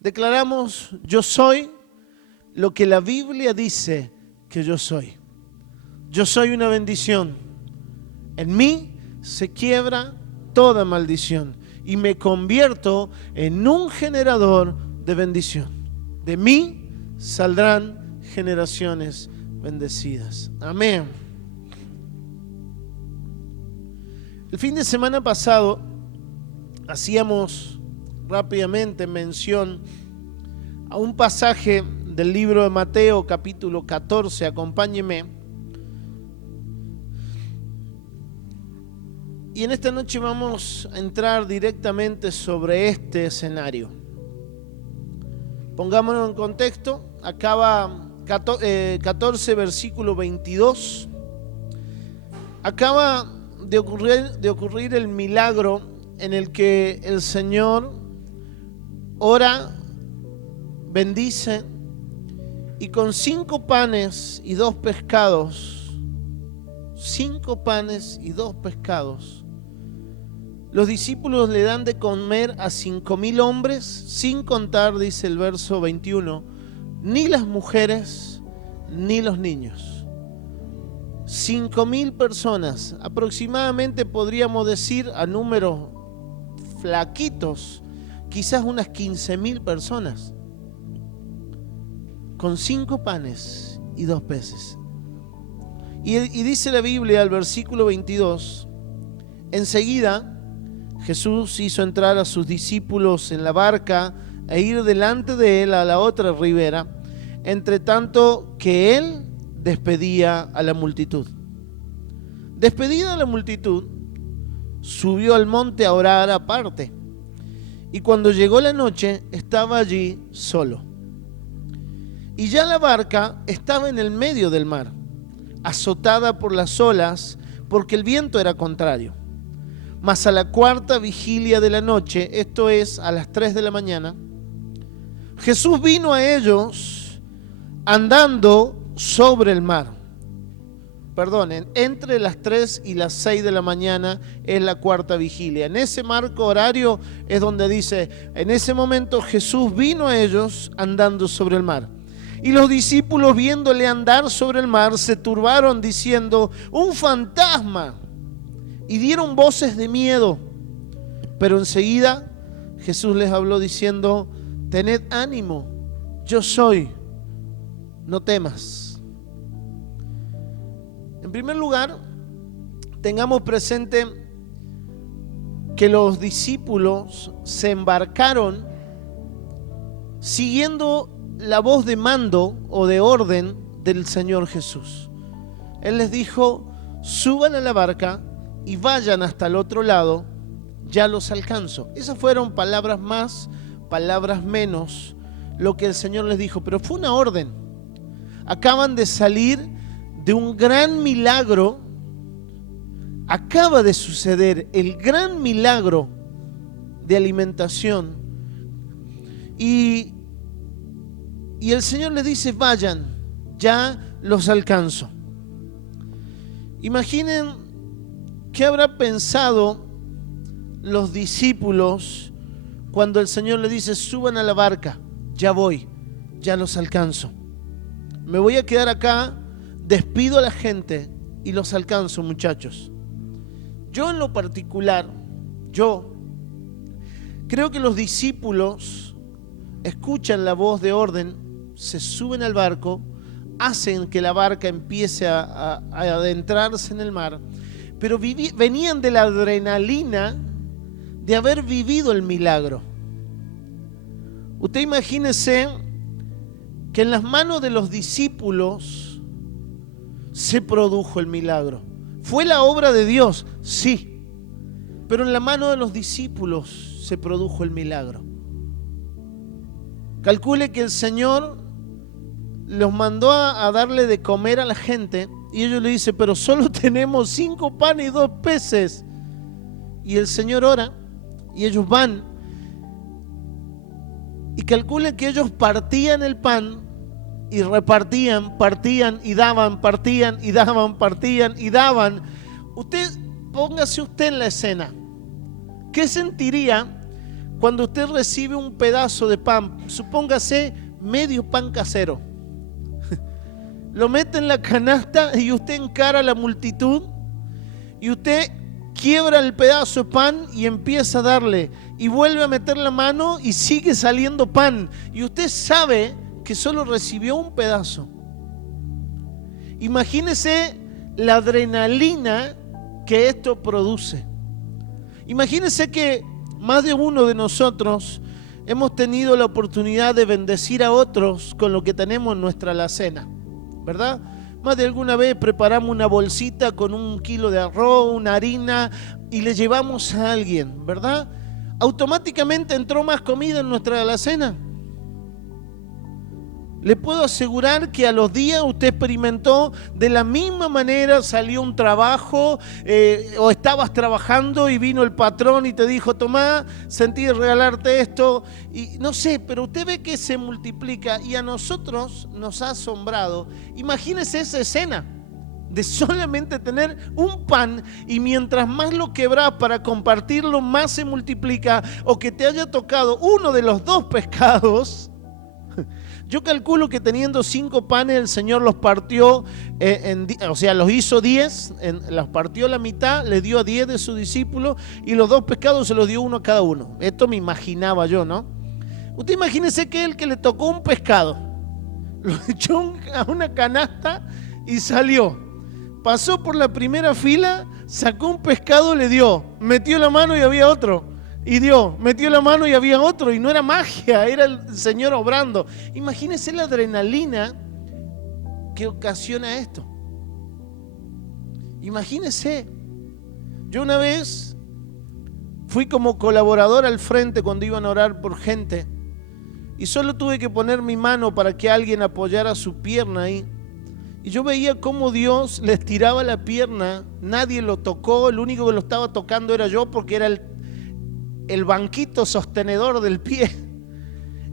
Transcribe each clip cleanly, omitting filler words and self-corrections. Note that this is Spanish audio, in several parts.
Declaramos: yo soy lo que la Biblia dice que yo soy. Yo soy una bendición. En mí se quiebra toda maldición y me convierto en un generador de bendición. De mí saldrán generaciones bendecidas. Amén. El fin de semana pasado hacíamos rápidamente mención a un pasaje del libro de Mateo, capítulo 14. Acompáñeme. Y en esta noche vamos a entrar directamente sobre este escenario. Pongámonos en contexto. Acaba 14, versículo 22. Acaba de ocurrir el milagro en el que el Señor ora, bendice, y con 5 panes y 2 pescados, 5 panes y 2 pescados, los discípulos le dan de comer a 5,000 hombres, sin contar, dice el verso 21, ni las mujeres ni los niños. 5,000 personas, aproximadamente podríamos decir a números flaquitos, quizás unas 15,000 personas, con 5 panes y 2 peces. Y dice la Biblia, al versículo 22, enseguida Jesús hizo entrar a sus discípulos en la barca e ir delante de él a la otra ribera, entre tanto que él despedía a la multitud. Despedida la multitud, subió al monte a orar aparte, y cuando llegó la noche estaba allí solo. Y ya la barca estaba en el medio del mar, azotada por las olas, porque el viento era contrario. Mas a la 4ª vigilia de la noche, esto es, a las 3 de la mañana, Jesús vino a ellos andando sobre el mar. Perdonen, entre las 3 y las 6 de la mañana es la 4ª vigilia. En ese marco horario es donde dice, en ese momento Jesús vino a ellos andando sobre el mar. Y los discípulos, viéndole andar sobre el mar, se turbaron diciendo, ¡un fantasma! Y dieron voces de miedo. Pero enseguida Jesús les habló diciendo, tened ánimo, yo soy, no temas. En primer lugar, tengamos presente que los discípulos se embarcaron siguiendo la voz de mando o de orden del Señor Jesús. Él les dijo, suban a la barca y vayan hasta el otro lado, ya los alcanzo. Esas fueron palabras más, palabras menos, lo que el Señor les dijo, pero fue una orden. Acaban de salir de un gran milagro, acaba de suceder el gran milagro de alimentación, y el Señor les dice, vayan, ya los alcanzo. Imaginen qué habrá pensado los discípulos cuando el Señor les dice, suban a la barca, ya voy, ya los alcanzo. Me voy a quedar acá, despido a la gente y los alcanzo, muchachos. Yo en lo particular, yo creo que los discípulos escuchan la voz de orden, se suben al barco, hacen que la barca empiece a adentrarse en el mar, pero venían de la adrenalina de haber vivido el milagro. Usted imagínese que en las manos de los discípulos se produjo el milagro. ¿Fue la obra de Dios? Sí, pero en la mano de los discípulos se produjo el milagro. Calcule que el Señor los mandó a darle de comer a la gente y ellos le dicen, pero solo tenemos 5 panes y 2 peces. Y el Señor ora y ellos van y calcule que ellos partían el pan y repartían, partían y daban, partían y daban, partían y daban. Póngase usted en la escena. ¿Qué sentiría cuando usted recibe un pedazo de pan, supóngase medio pan casero, lo mete en la canasta y usted encara a la multitud y usted quiebra el pedazo de pan y empieza a darle y vuelve a meter la mano y sigue saliendo pan y usted sabe que solo recibió un pedazo. Imagínese la adrenalina que esto produce. Imagínese que más de uno de nosotros hemos tenido la oportunidad de bendecir a otros con lo que tenemos en nuestra alacena, ¿verdad? Más de alguna vez preparamos una bolsita con 1 kilo de arroz, una harina y le llevamos a alguien, ¿verdad? Automáticamente entró más comida en nuestra alacena. Le puedo asegurar que a los días usted experimentó de la misma manera, salió un trabajo o estabas trabajando y vino el patrón y te dijo, tomá, sentí regalarte esto y no sé, pero usted ve que se multiplica y a nosotros nos ha asombrado. Imagínese esa escena de solamente tener un pan y mientras más lo quebrás para compartirlo, más se multiplica, o que te haya tocado uno de los 2 pescados. Yo calculo que teniendo 5 panes el Señor los partió, o sea, los hizo 10, los partió a la mitad, le dio a 10 de sus discípulos y los 2 pescados se los dio uno a cada uno. Esto me imaginaba yo, ¿no? Usted imagínese que el que le tocó un pescado, lo echó a una canasta y salió. Pasó por la primera fila, sacó un pescado, le dio, metió la mano y había otro. Y dio, metió la mano y había otro, y no era magia, era el Señor obrando. Imagínense la adrenalina que ocasiona esto. Imagínense, yo una vez fui como colaborador al frente cuando iban a orar por gente, y solo tuve que poner mi mano para que alguien apoyara su pierna ahí. Y yo veía cómo Dios les tiraba la pierna, nadie lo tocó, el único que lo estaba tocando era yo porque era el banquito sostenedor del pie.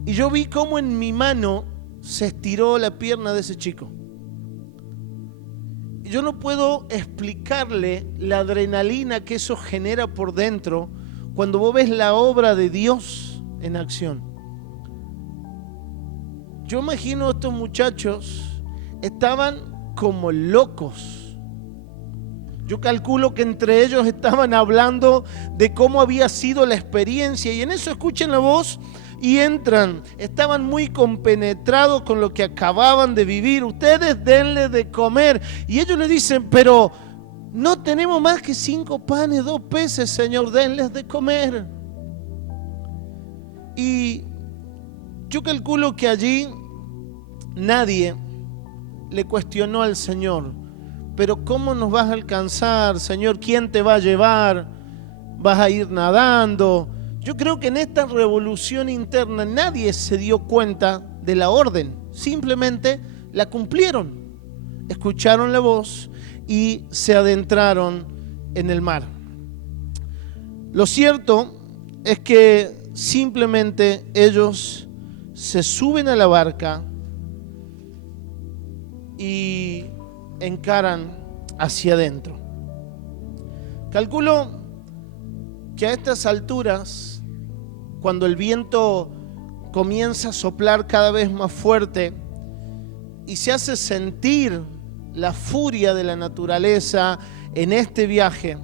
Y yo vi cómo en mi mano se estiró la pierna de ese chico. Y yo no puedo explicarle la adrenalina que eso genera por dentro cuando vos ves la obra de Dios en acción. Yo imagino a estos muchachos estaban como locos. Yo calculo que entre ellos estaban hablando de cómo había sido la experiencia y en eso escuchan la voz y entran. Estaban muy compenetrados con lo que acababan de vivir. Ustedes denle de comer. Y ellos le dicen, pero no tenemos más que 5 panes, 2 peces, Señor, denles de comer. Y yo calculo que allí nadie le cuestionó al Señor. Pero ¿cómo nos vas a alcanzar, Señor? ¿Quién te va a llevar? ¿Vas a ir nadando? Yo creo que en esta revolución interna nadie se dio cuenta de la orden. Simplemente la cumplieron. Escucharon la voz y se adentraron en el mar. Lo cierto es que simplemente ellos se suben a la barca y encaran hacia adentro. Calculo que a estas alturas, cuando el viento comienza a soplar cada vez más fuerte y se hace sentir la furia de la naturaleza en este viaje,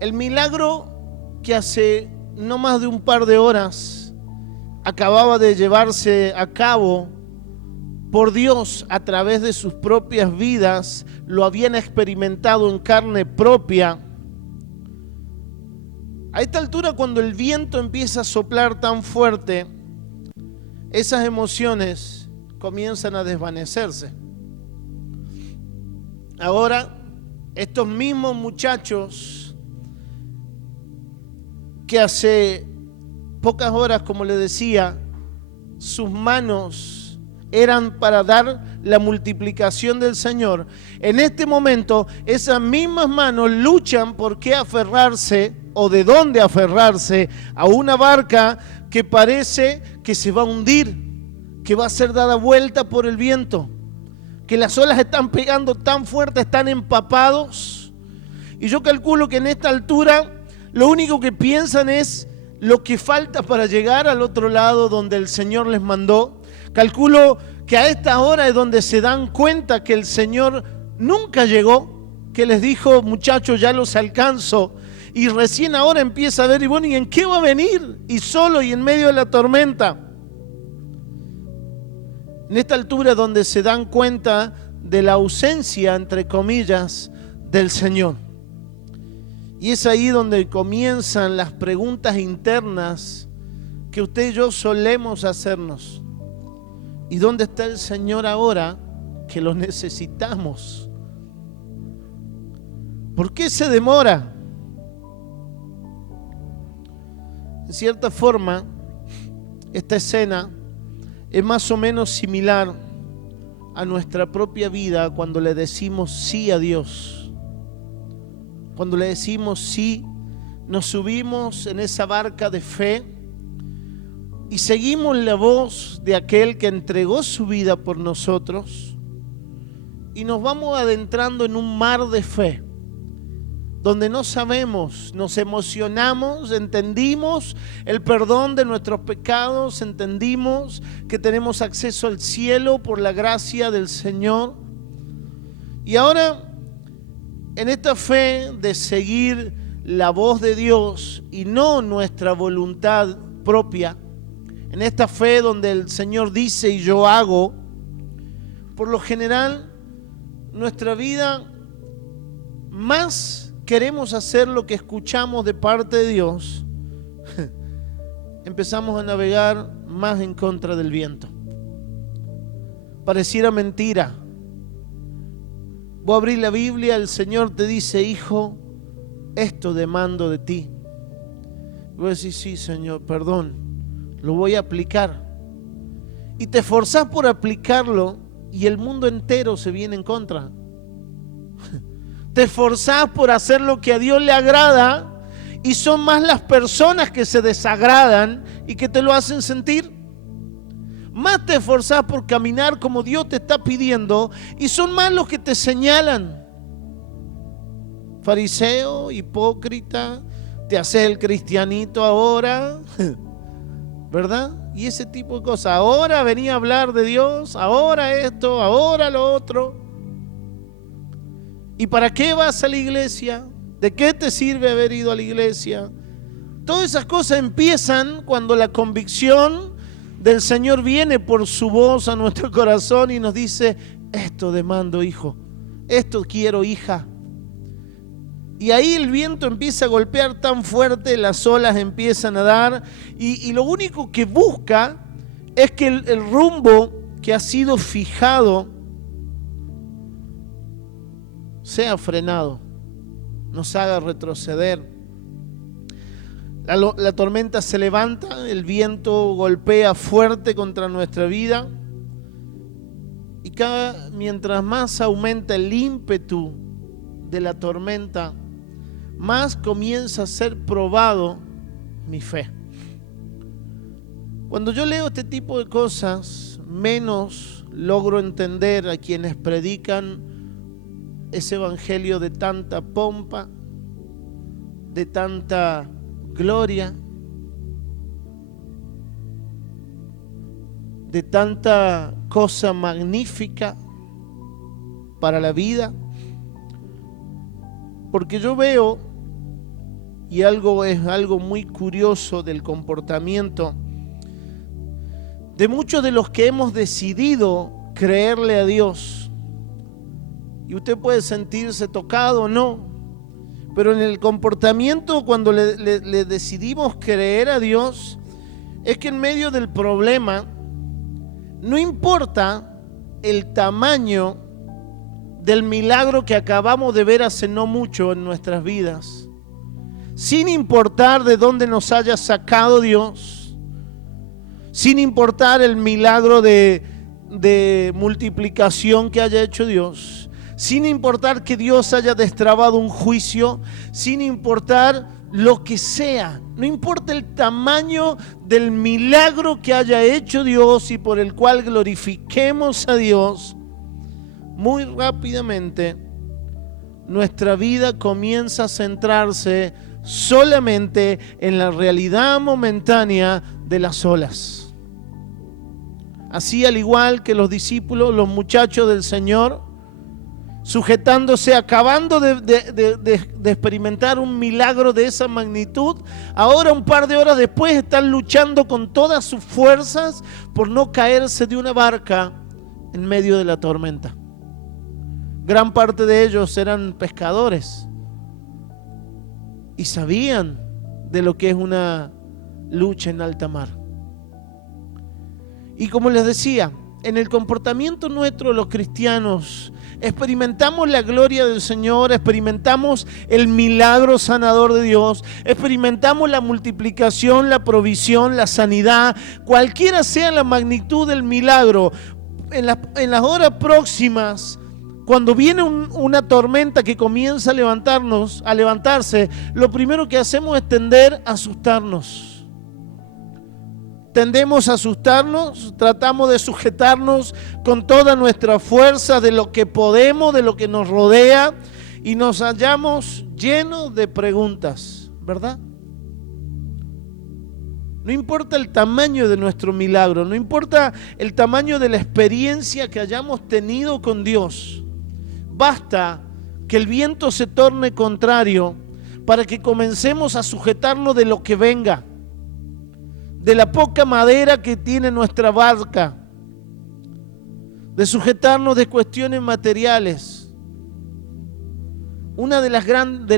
el milagro que hace no más de un par de horas acababa de llevarse a cabo por Dios a través de sus propias vidas, lo habían experimentado en carne propia. A esta altura, cuando el viento empieza a soplar tan fuerte, esas emociones comienzan a desvanecerse. Ahora, estos mismos muchachos que hace pocas horas, como le decía, sus manos eran para dar la multiplicación del Señor. En este momento, esas mismas manos luchan por qué aferrarse o de dónde aferrarse a una barca que parece que se va a hundir, que va a ser dada vuelta por el viento, que las olas están pegando tan fuerte, están empapados. Y yo calculo que en esta altura lo único que piensan es lo que falta para llegar al otro lado donde el Señor les mandó. Calculo que a esta hora es donde se dan cuenta que el Señor nunca llegó, que les dijo, muchachos, ya los alcanzo. Y recién ahora empieza a ver, y bueno, ¿y en qué va a venir? Y solo y en medio de la tormenta. En esta altura es donde se dan cuenta de la ausencia, entre comillas, del Señor. Y es ahí donde comienzan las preguntas internas que usted y yo solemos hacernos. ¿Y dónde está el Señor ahora que lo necesitamos? ¿Por qué se demora? En cierta forma, esta escena es más o menos similar a nuestra propia vida cuando le decimos sí a Dios. Cuando le decimos sí, nos subimos en esa barca de fe y seguimos la voz de aquel que entregó su vida por nosotros y nos vamos adentrando en un mar de fe donde no sabemos, nos emocionamos, entendimos el perdón de nuestros pecados, entendimos que tenemos acceso al cielo por la gracia del Señor. Y ahora, en esta fe de seguir la voz de Dios y no nuestra voluntad propia, en esta fe donde el Señor dice y yo hago, por lo general, nuestra vida más queremos hacer lo que escuchamos de parte de Dios, empezamos a navegar más en contra del viento. Pareciera mentira. Vos abrís la Biblia, el Señor te dice, hijo, esto demando de ti. Y vos decís, sí, Señor, perdón, lo voy a aplicar. Y te esforzás por aplicarlo y el mundo entero se viene en contra. Te esforzás por hacer lo que a Dios le agrada y son más las personas que se desagradan y que te lo hacen sentir. Más te esforzás por caminar como Dios te está pidiendo y son más los que te señalan. Fariseo, hipócrita, te haces el cristianito ahora, ¿verdad? Y ese tipo de cosas. Ahora venía a hablar de Dios, ahora esto, ahora lo otro. ¿Y para qué vas a la iglesia? ¿De qué te sirve haber ido a la iglesia? Todas esas cosas empiezan cuando la convicción del Señor viene por su voz a nuestro corazón y nos dice, esto demando, hijo, esto quiero, hija. Y ahí el viento empieza a golpear tan fuerte, las olas empiezan a dar y lo único que busca es que el rumbo que ha sido fijado sea frenado, nos haga retroceder. La tormenta se levanta, el viento golpea fuerte contra nuestra vida y mientras más aumenta el ímpetu de la tormenta, más comienza a ser probado mi fe. Cuando yo leo este tipo de cosas, menos logro entender a quienes predican ese evangelio de tanta pompa, de tanta gloria, de tanta cosa magnífica para la vida. Porque yo veo, y es algo muy curioso del comportamiento de muchos de los que hemos decidido creerle a Dios. Y usted puede sentirse tocado o no, pero en el comportamiento cuando le decidimos creer a Dios, es que en medio del problema, no importa el tamaño del milagro que acabamos de ver hace no mucho en nuestras vidas, sin importar de dónde nos haya sacado Dios, sin importar el milagro de multiplicación que haya hecho Dios, sin importar que Dios haya destrabado un juicio, sin importar lo que sea, no importa el tamaño del milagro que haya hecho Dios y por el cual glorifiquemos a Dios, muy rápidamente nuestra vida comienza a centrarse solamente en la realidad momentánea de las olas. Así, al igual que los discípulos, los muchachos del Señor, sujetándose, acabando de experimentar un milagro de esa magnitud, ahora un par de horas después están luchando con todas sus fuerzas por no caerse de una barca en medio de la tormenta. Gran parte de ellos eran pescadores y sabían de lo que es una lucha en alta mar. Y como les decía, en el comportamiento nuestro, los cristianos, experimentamos la gloria del Señor, experimentamos el milagro sanador de Dios, experimentamos la multiplicación, la provisión, la sanidad, cualquiera sea la magnitud del milagro. En las horas próximas, cuando viene una tormenta que comienza a levantarse, lo primero que hacemos es tender a asustarnos. Tendemos a asustarnos, tratamos de sujetarnos con toda nuestra fuerza de lo que podemos, de lo que nos rodea, y nos hallamos llenos de preguntas, ¿verdad? No importa el tamaño de nuestro milagro, no importa el tamaño de la experiencia que hayamos tenido con Dios, basta que el viento se torne contrario para que comencemos a sujetarnos de lo que venga, de la poca madera que tiene nuestra barca, de sujetarnos de cuestiones materiales. Una de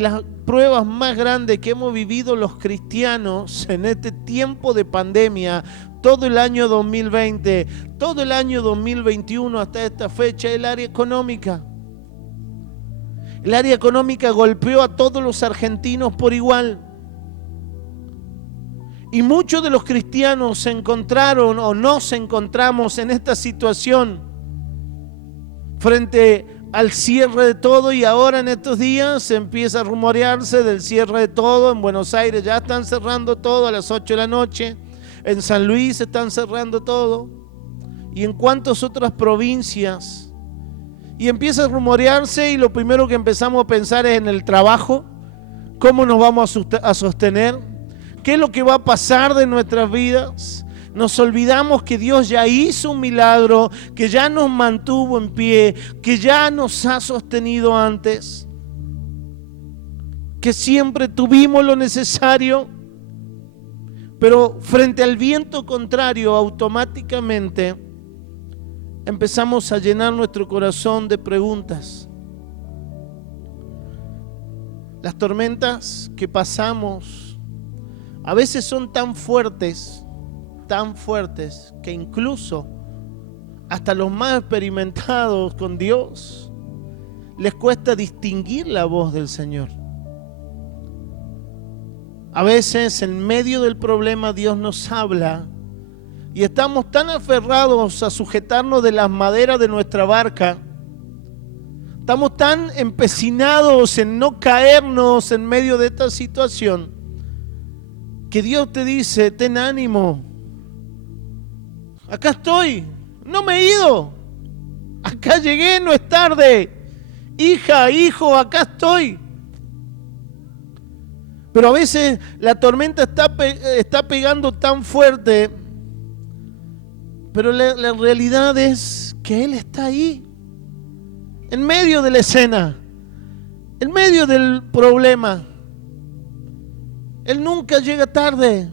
las pruebas más grandes que hemos vivido los cristianos en este tiempo de pandemia, todo el año 2020, todo el año 2021 hasta esta fecha, es el área económica. El área económica golpeó a todos los argentinos por igual. Y muchos de los cristianos se encontraron o nos encontramos en esta situación frente al cierre de todo, y ahora en estos días se empieza a rumorearse del cierre de todo. En Buenos Aires ya están cerrando todo a las 8 de la noche, en San Luis están cerrando todo, y en cuantas otras provincias. Y empieza a rumorearse, y lo primero que empezamos a pensar es en el trabajo, cómo nos vamos a sostener, qué es lo que va a pasar de nuestras vidas. Nos olvidamos que Dios ya hizo un milagro, que ya nos mantuvo en pie, que ya nos ha sostenido antes, que siempre tuvimos lo necesario. Pero frente al viento contrario, automáticamente empezamos a llenar nuestro corazón de preguntas. Las tormentas que pasamos a veces son tan fuertes, que incluso hasta los más experimentados con Dios les cuesta distinguir la voz del Señor. A veces en medio del problema Dios nos habla y estamos tan aferrados a sujetarnos de las maderas de nuestra barca, estamos tan empecinados en no caernos en medio de esta situación, que Dios te dice: ten ánimo, acá estoy, no me he ido, acá llegué, no es tarde, hija, hijo, acá estoy. Pero a veces la tormenta está pegando tan fuerte, pero la realidad es que Él está ahí, en medio de la escena, en medio del problema. Él nunca llega tarde.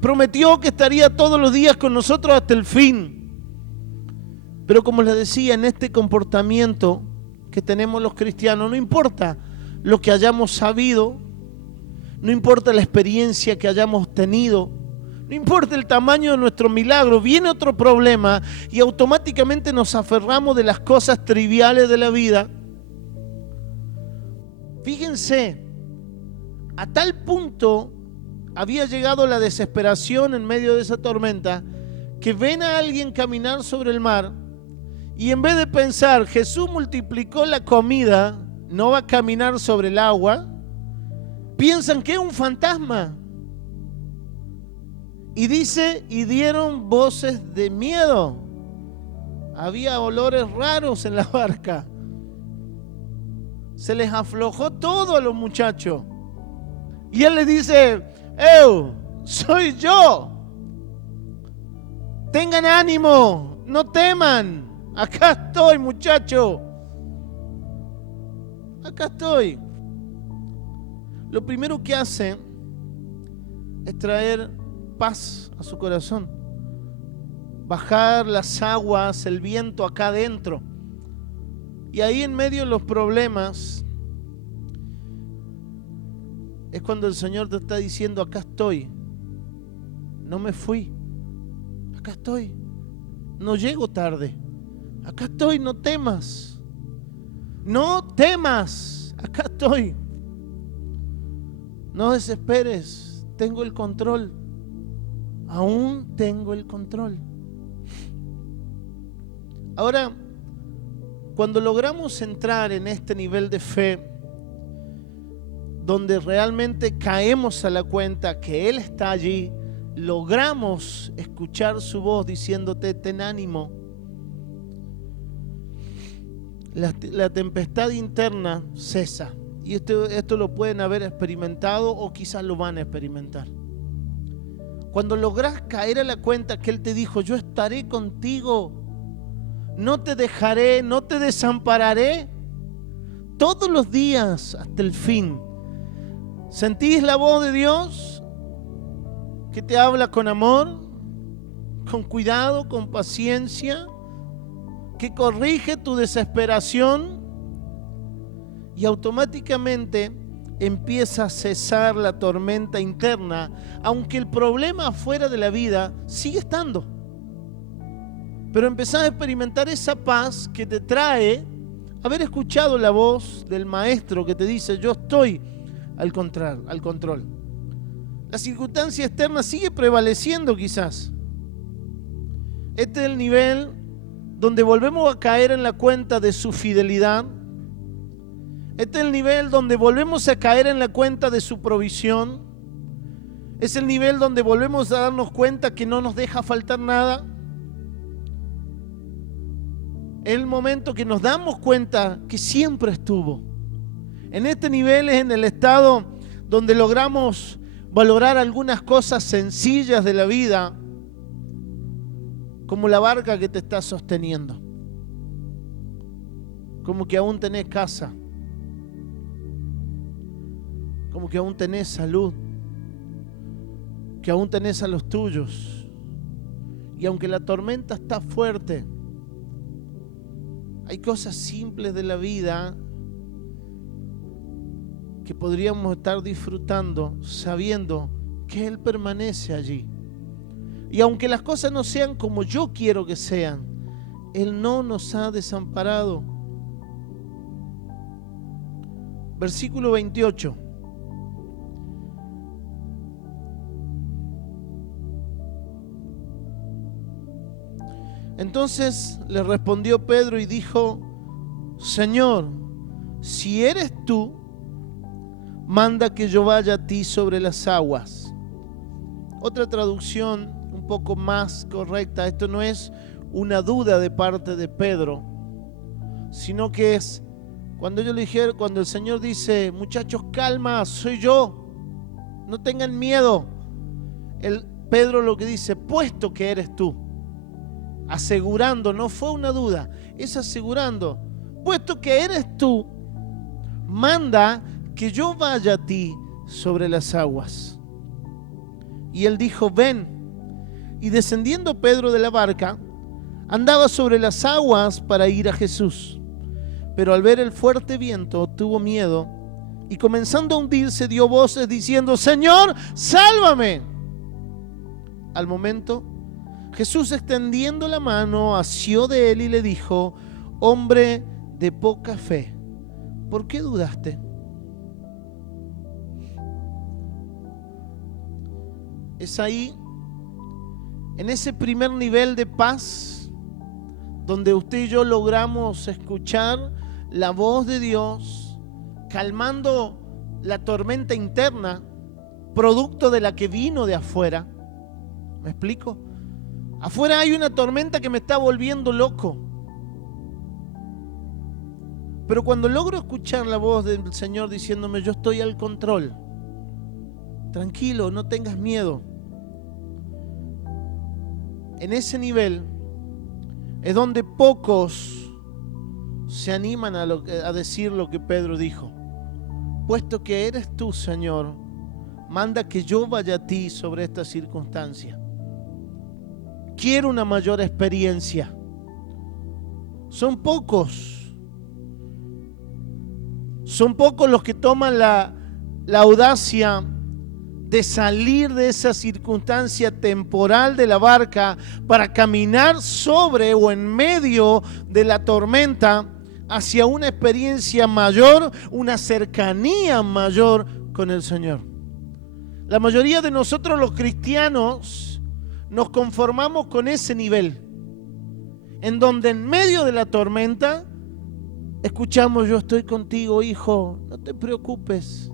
Prometió que estaría todos los días con nosotros hasta el fin. Pero como les decía, en este comportamiento que tenemos los cristianos, no importa lo que hayamos sabido, no importa la experiencia que hayamos tenido, no importa el tamaño de nuestro milagro, viene otro problema y automáticamente nos aferramos de las cosas triviales de la vida. Fíjense, a tal punto había llegado la desesperación en medio de esa tormenta, que ven a alguien caminar sobre el mar y en vez de pensar, Jesús multiplicó la comida, no va a caminar sobre el agua, piensan que es un fantasma. Y dice, y dieron voces de miedo. Había olores raros en la barca. Se les aflojó todo a los muchachos. Y Él le dice: soy yo. Tengan ánimo, no teman. Acá estoy, muchacho. Acá estoy. Lo primero que hace es traer paz a su corazón. Bajar las aguas, el viento acá adentro. Y ahí en medio de los problemas es cuando el Señor te está diciendo: acá estoy. No me fui. Acá estoy. No llego tarde. Acá estoy, no temas. No temas. Acá estoy. No desesperes. Tengo el control. Aún tengo el control. Ahora, cuando logramos entrar en este nivel de fe, donde realmente caemos a la cuenta que Él está allí, logramos escuchar su voz diciéndote: ten ánimo. La tempestad interna cesa. Y esto lo pueden haber experimentado o quizás lo van a experimentar. Cuando logras caer a la cuenta que Él te dijo: yo estaré contigo, no te dejaré, no te desampararé, todos los días hasta el fin. ¿Sentís la voz de Dios que te habla con amor, con cuidado, con paciencia, que corrige tu desesperación? Y automáticamente empieza a cesar la tormenta interna, aunque el problema afuera de la vida sigue estando. Pero empezás a experimentar esa paz que te trae haber escuchado la voz del Maestro que te dice: yo estoy al control. La circunstancia externa sigue prevaleciendo quizás. Este es el nivel donde volvemos a caer en la cuenta de su fidelidad. Este es el nivel donde volvemos a caer en la cuenta de su provisión. Es el nivel donde volvemos a darnos cuenta que no nos deja faltar nada. Es el momento que nos damos cuenta que siempre estuvo. En este nivel es en el estado donde logramos valorar algunas cosas sencillas de la vida, como la barca que te está sosteniendo, como que aún tenés casa, como que aún tenés salud, que aún tenés a los tuyos. Y aunque la tormenta está fuerte, hay cosas simples de la vida que podríamos estar disfrutando sabiendo que Él permanece allí. Y aunque las cosas no sean como yo quiero que sean, Él no nos ha desamparado. Versículo 28. Entonces le respondió Pedro y dijo: Señor, si eres tú, manda que yo vaya a ti sobre las aguas. Otra traducción un poco más correcta: esto no es una duda de parte de Pedro, sino que es cuando el Señor dice: muchachos, calma, soy yo, no tengan miedo. Pedro lo que dice: puesto que eres tú. Asegurando, no fue una duda, es asegurando: puesto que eres tú, manda que yo vaya a ti sobre las aguas. Y él dijo: ven. Y descendiendo Pedro de la barca, andaba sobre las aguas para ir a Jesús. Pero al ver el fuerte viento, tuvo miedo y comenzando a hundirse, dio voces diciendo: Señor, sálvame. Al momento, Jesús, extendiendo la mano, asió de él y le dijo: hombre de poca fe, ¿por qué dudaste? Es ahí, en ese primer nivel de paz, donde usted y yo logramos escuchar la voz de Dios, calmando la tormenta interna, producto de la que vino de afuera. ¿Me explico? Afuera hay una tormenta que me está volviendo loco. Pero cuando logro escuchar la voz del Señor diciéndome: yo estoy al control, tranquilo, no tengas miedo. En ese nivel es donde pocos se animan a decir lo que Pedro dijo. Puesto que eres tú, Señor, manda que yo vaya a ti sobre esta circunstancia. Quiero una mayor experiencia. Son pocos los que toman la audacia de salir de esa circunstancia temporal de la barca para caminar sobre o en medio de la tormenta hacia una experiencia mayor, una cercanía mayor con el Señor. La mayoría de nosotros los cristianos nos conformamos con ese nivel, en donde en medio de la tormenta escuchamos: yo estoy contigo, hijo, no te preocupes.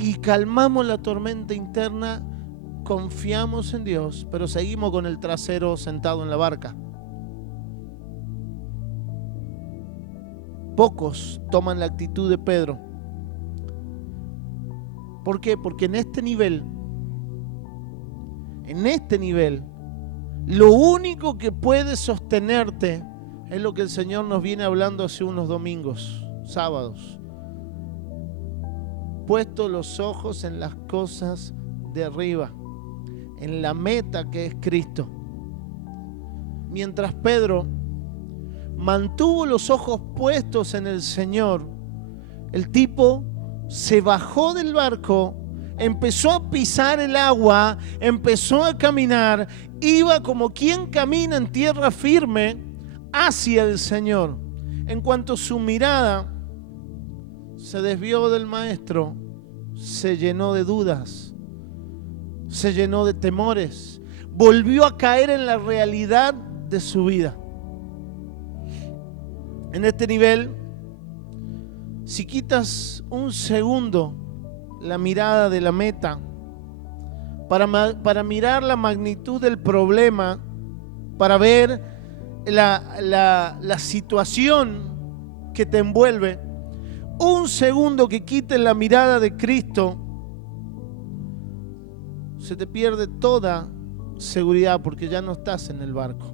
Y calmamos la tormenta interna, confiamos en Dios, pero seguimos con el trasero sentado en la barca. Pocos toman la actitud de Pedro. ¿Por qué? Porque en este nivel, lo único que puede sostenerte es lo que el Señor nos viene hablando hace unos domingos, sábados. Puesto los ojos en las cosas de arriba, en la meta que es Cristo. Mientras Pedro mantuvo los ojos puestos en el Señor, el tipo se bajó del barco, empezó a pisar el agua, empezó a caminar, iba como quien camina en tierra firme hacia el Señor. En cuanto su mirada se desvió del maestro, se llenó de dudas, se llenó de temores, volvió a caer en la realidad de su vida. En este nivel, si quitas un segundo la mirada de la meta para mirar la magnitud del problema, para ver la situación que te envuelve, un segundo que quites la mirada de Cristo, se te pierde toda seguridad, porque ya no estás en el barco.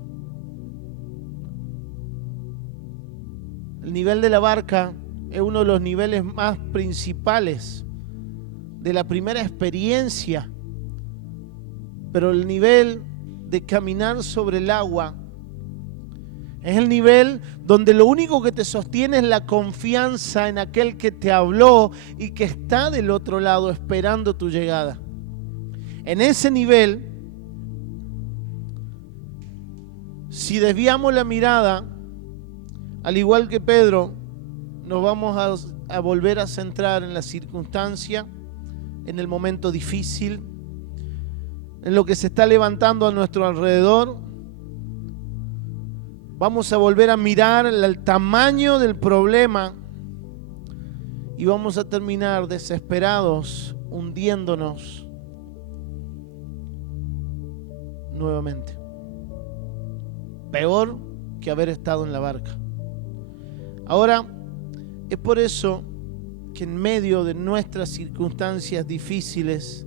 El nivel de la barca es uno de los niveles más principales de la primera experiencia, pero el nivel de caminar sobre el agua es el nivel donde lo único que te sostiene es la confianza en aquel que te habló y que está del otro lado esperando tu llegada. En ese nivel, si desviamos la mirada, al igual que Pedro, nos vamos a volver a centrar en la circunstancia, en el momento difícil, en lo que se está levantando a nuestro alrededor. Vamos a volver a mirar el tamaño del problema y vamos a terminar desesperados, hundiéndonos nuevamente. Peor que haber estado en la barca. Ahora, es por eso que en medio de nuestras circunstancias difíciles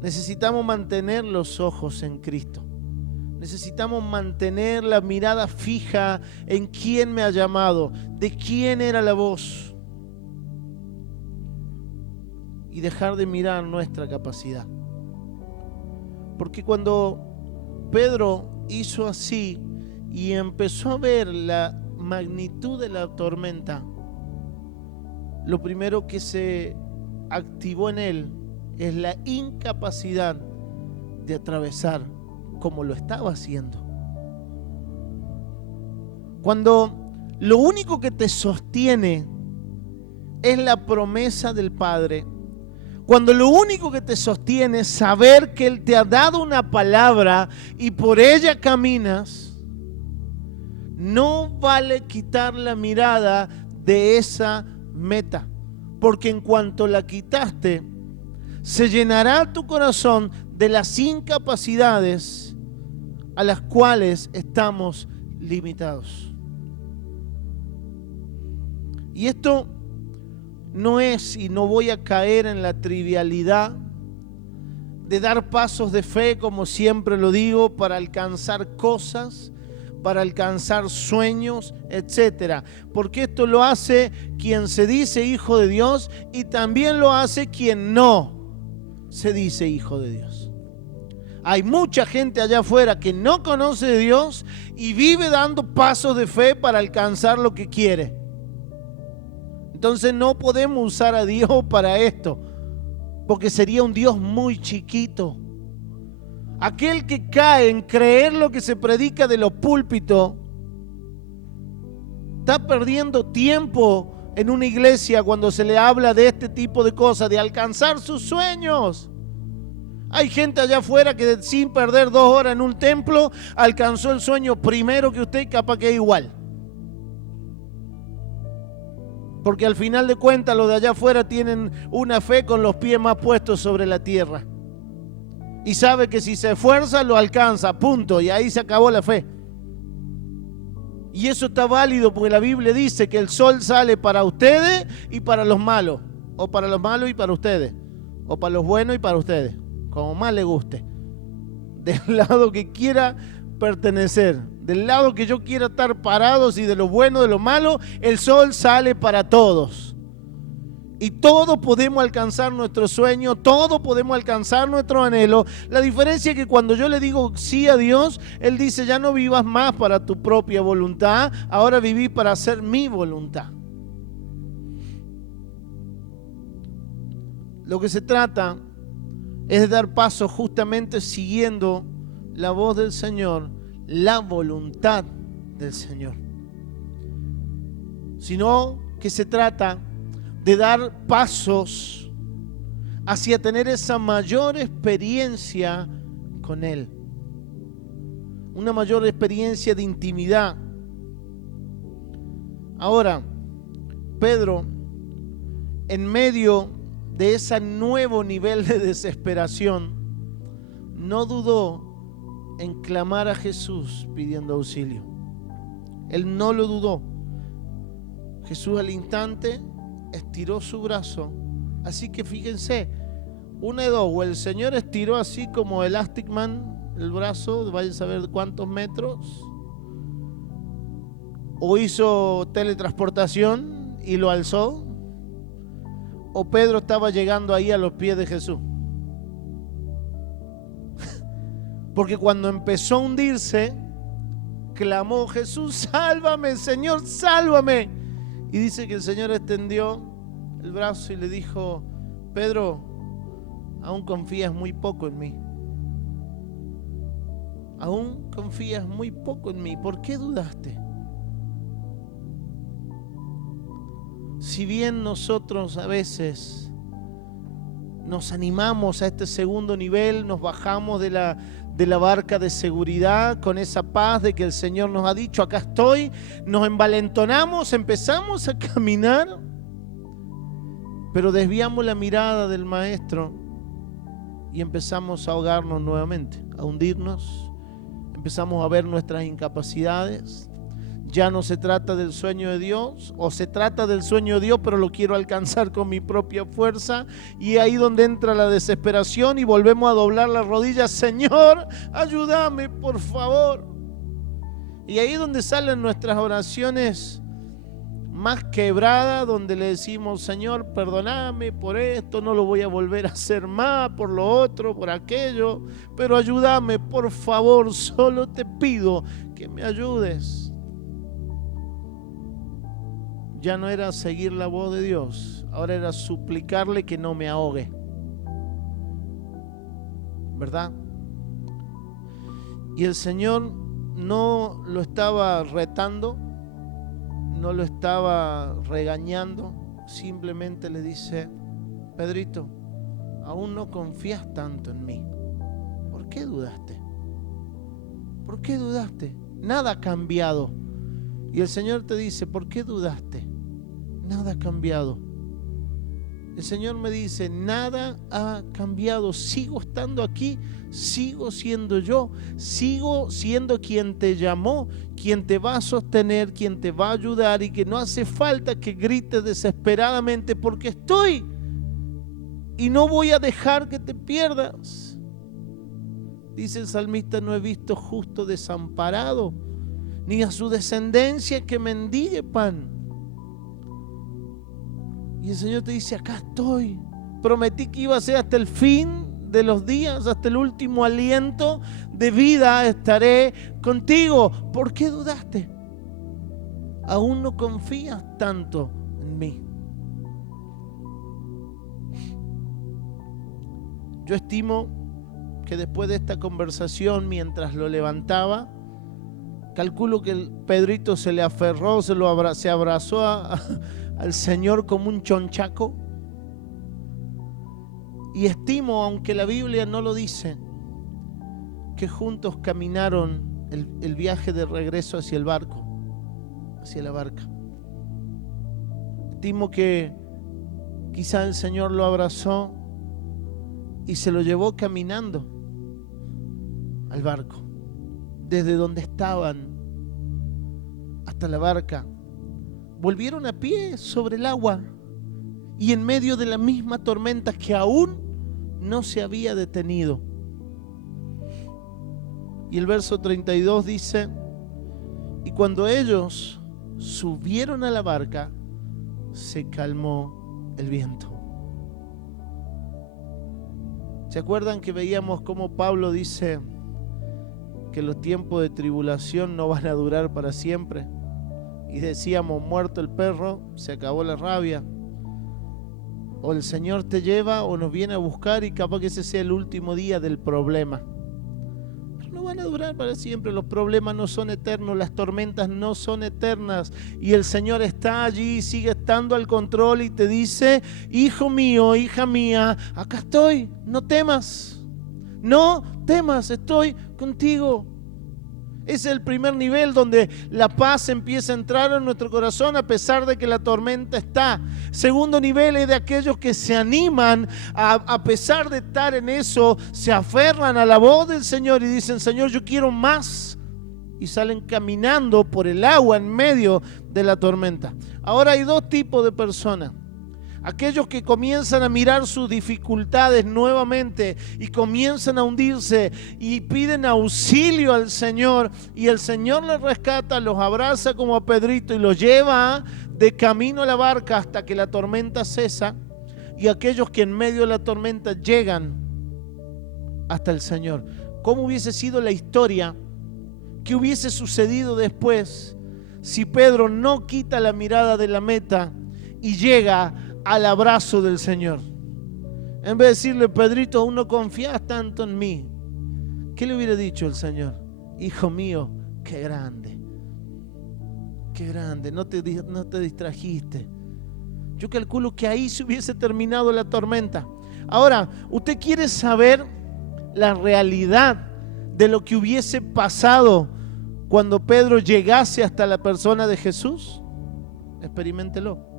necesitamos mantener los ojos en Cristo. Necesitamos mantener la mirada fija en quién me ha llamado, de quién era la voz, y dejar de mirar nuestra capacidad. Porque cuando Pedro hizo así y empezó a ver la magnitud de la tormenta, lo primero que se activó en él es la incapacidad de atravesar como lo estaba haciendo. Cuando lo único que te sostiene es la promesa del Padre, cuando lo único que te sostiene es saber que Él te ha dado una palabra y por ella caminas, no vale quitar la mirada de esa meta, porque en cuanto la quitaste, se llenará tu corazón de las incapacidades a las cuales estamos limitados. Y esto no es, y no voy a caer en la trivialidad de dar pasos de fe, como siempre lo digo, para alcanzar cosas, para alcanzar sueños, etcétera. Porque esto lo hace quien se dice hijo de Dios y también lo hace quien no se dice hijo de Dios. Hay mucha gente allá afuera que no conoce de Dios y vive dando pasos de fe para alcanzar lo que quiere. Entonces no podemos usar a Dios para esto, porque sería un Dios muy chiquito. Aquel que cae en creer lo que se predica de los púlpitos está perdiendo tiempo en una iglesia cuando se le habla de este tipo de cosas, de alcanzar sus sueños. Hay gente allá afuera que sin perder 2 horas en un templo alcanzó el sueño primero que usted, capaz que es igual. Porque al final de cuentas los de allá afuera tienen una fe con los pies más puestos sobre la tierra. Y sabe que si se esfuerza lo alcanza, punto, y ahí se acabó la fe. Y eso está válido porque la Biblia dice que el sol sale para ustedes y para los malos, o para los malos y para ustedes, o para los buenos y para ustedes, como más le guste, del lado que quiera pertenecer, del lado que yo quiera estar parado, si de lo bueno, de lo malo, el sol sale para todos. Y todos podemos alcanzar nuestro sueño, todos podemos alcanzar nuestro anhelo. La diferencia es que cuando yo le digo sí a Dios, Él dice, ya no vivas más para tu propia voluntad, ahora viví para hacer mi voluntad. Lo que se trata es de dar paso justamente siguiendo la voz del Señor, la voluntad del Señor. Sino que se trata de dar pasos hacia tener esa mayor experiencia con Él. Una mayor experiencia de intimidad. Ahora, Pedro, en medio de ese nuevo nivel de desesperación, no dudó en clamar a Jesús pidiendo auxilio. Él no lo dudó. Jesús al instante estiró su brazo. Así que fíjense, una de dos, o el Señor estiró así como Elastic Man el brazo, vaya a saber cuántos metros, o hizo teletransportación y lo alzó, o Pedro estaba llegando ahí a los pies de Jesús. Porque cuando empezó a hundirse, clamó: Jesús, sálvame, Señor, sálvame. Y dice que el Señor extendió el brazo y le dijo: Pedro, aún confías muy poco en mí. Aún confías muy poco en mí. ¿Por qué dudaste? Si bien nosotros a veces nos animamos a este segundo nivel, nos bajamos de la barca de seguridad con esa paz de que el Señor nos ha dicho, acá estoy, nos envalentonamos, empezamos a caminar, pero desviamos la mirada del Maestro y empezamos a ahogarnos nuevamente, a hundirnos, empezamos a ver nuestras incapacidades. Ya no se trata del sueño de Dios, o se trata del sueño de Dios, pero lo quiero alcanzar con mi propia fuerza. Y ahí donde entra la desesperación y volvemos a doblar las rodillas. Señor, ayúdame, por favor. Y ahí donde salen nuestras oraciones más quebradas, donde le decimos: Señor, perdóname por esto, no lo voy a volver a hacer más, por lo otro, por aquello, pero ayúdame, por favor, solo te pido que me ayudes. Ya no era seguir la voz de Dios, ahora era suplicarle que no me ahogue, ¿verdad? Y el Señor no lo estaba retando, no lo estaba regañando, simplemente le dice: Pedrito, aún no confías tanto en mí. ¿Por qué dudaste? ¿Por qué dudaste? Nada ha cambiado. Y el Señor te dice: ¿por qué dudaste? Nada ha cambiado. El Señor me dice, nada ha cambiado, sigo estando aquí, sigo siendo yo, sigo siendo quien te llamó, quien te va a sostener, quien te va a ayudar, y que no hace falta que grites desesperadamente porque estoy y no voy a dejar que te pierdas. Dice el salmista, no he visto justo desamparado, ni a su descendencia que mendigue pan. Y el Señor te dice, acá estoy. Prometí que iba a ser hasta el fin de los días, hasta el último aliento de vida estaré contigo. ¿Por qué dudaste? Aún no confías tanto en mí. Yo estimo que después de esta conversación, mientras lo levantaba, calculo que el Pedrito se le aferró, se abrazó al Señor como un chonchaco. Y estimo, aunque la Biblia no lo dice, que juntos caminaron el viaje de regreso hacia el barco, hacia la barca. Estimo que quizá el Señor lo abrazó y se lo llevó caminando al barco, desde donde estaban hasta la barca. Volvieron a pie sobre el agua y en medio de la misma tormenta que aún no se había detenido. Y el verso 32 dice, y cuando ellos subieron a la barca, se calmó el viento. ¿Se acuerdan que veíamos cómo Pablo dice que los tiempos de tribulación no van a durar para siempre? Y decíamos, muerto el perro, se acabó la rabia. O el Señor te lleva o nos viene a buscar, y capaz que ese sea el último día del problema. Pero no van a durar para siempre. Los problemas no son eternos, las tormentas no son eternas. Y el Señor está allí, sigue estando al control y te dice, hijo mío, hija mía, acá estoy, no temas. No temas, estoy contigo. Ese es el primer nivel donde la paz empieza a entrar en nuestro corazón a pesar de que la tormenta está. Segundo nivel es de aquellos que se animan a pesar de estar en eso, se aferran a la voz del Señor y dicen, Señor, yo quiero más. Y salen caminando por el agua en medio de la tormenta. Ahora hay dos tipos de personas. Aquellos que comienzan a mirar sus dificultades nuevamente y comienzan a hundirse y piden auxilio al Señor, y el Señor les rescata, los abraza como a Pedrito y los lleva de camino a la barca hasta que la tormenta cesa. Y aquellos que en medio de la tormenta llegan hasta el Señor. ¿Cómo hubiese sido la historia? ¿Qué hubiese sucedido después si Pedro no quita la mirada de la meta y llega al abrazo del Señor? En vez de decirle, Pedrito, aún no confías tanto en mí, ¿qué le hubiera dicho el Señor? Hijo mío, qué grande, no te distrajiste. Yo calculo que ahí se hubiese terminado la tormenta. Ahora, ¿usted quiere saber la realidad de lo que hubiese pasado cuando Pedro llegase hasta la persona de Jesús? Experiméntelo.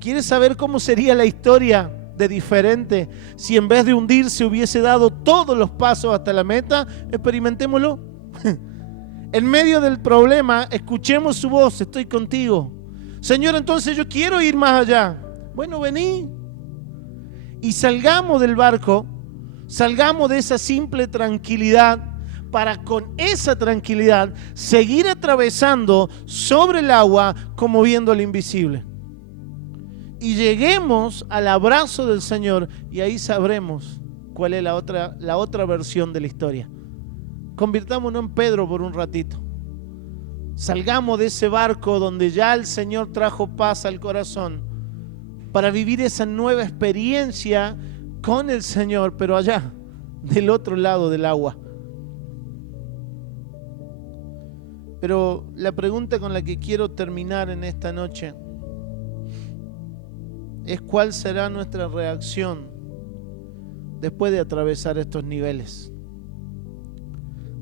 ¿Quieres saber cómo sería la historia de diferente si en vez de hundirse hubiese dado todos los pasos hasta la meta? Experimentémoslo. En medio del problema, escuchemos su voz, estoy contigo. Señor, entonces yo quiero ir más allá. Bueno, vení. Y salgamos del barco, salgamos de esa simple tranquilidad, para con esa tranquilidad seguir atravesando sobre el agua como viendo al invisible. Y lleguemos al abrazo del Señor, y ahí sabremos cuál es la otra versión de la historia. Convirtámonos en Pedro por un ratito. Salgamos de ese barco donde ya el Señor trajo paz al corazón, para vivir esa nueva experiencia con el Señor, pero allá, del otro lado del agua. Pero la pregunta con la que quiero terminar en esta noche es: ¿cuál será nuestra reacción después de atravesar estos niveles?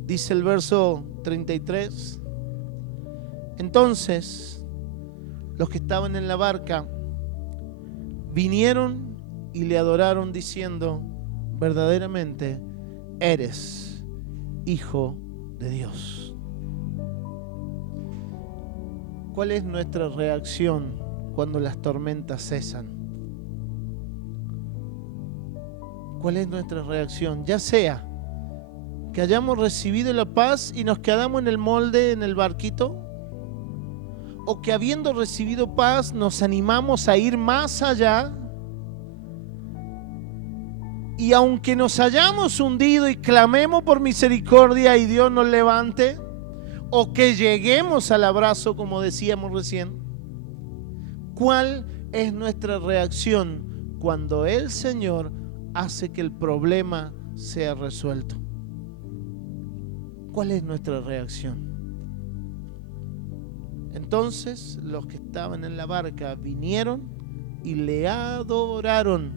Dice el verso 33: entonces los que estaban en la barca vinieron y le adoraron diciendo, verdaderamente eres Hijo de Dios. ¿Cuál es nuestra reacción cuando las tormentas cesan? ¿Cuál es nuestra reacción? Ya sea que hayamos recibido la paz y nos quedamos en el molde, en el barquito, o que habiendo recibido paz nos animamos a ir más allá, y aunque nos hayamos hundido y clamemos por misericordia y Dios nos levante, o que lleguemos al abrazo como decíamos recién, ¿cuál es nuestra reacción cuando el Señor hace que el problema sea resuelto? ¿Cuál es nuestra reacción? Entonces los que estaban en la barca vinieron y le adoraron,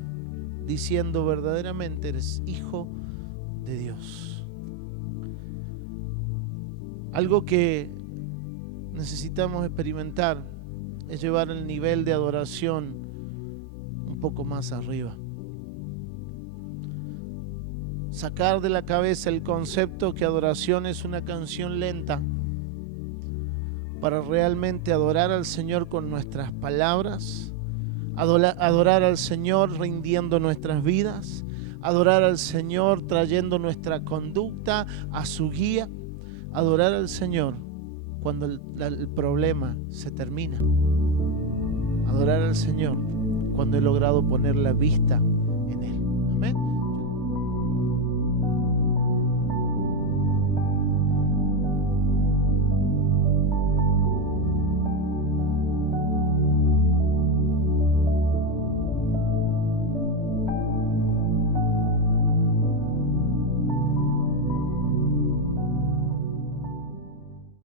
diciendo, verdaderamente eres Hijo de Dios. Algo que necesitamos experimentar es llevar el nivel de adoración un poco más arriba. Sacar de la cabeza el concepto que adoración es una canción lenta, para realmente adorar al Señor con nuestras palabras, adorar al Señor rindiendo nuestras vidas, adorar al Señor trayendo nuestra conducta a su guía, adorar al Señor cuando el problema se termina, adorar al Señor cuando he logrado poner la vista en Él.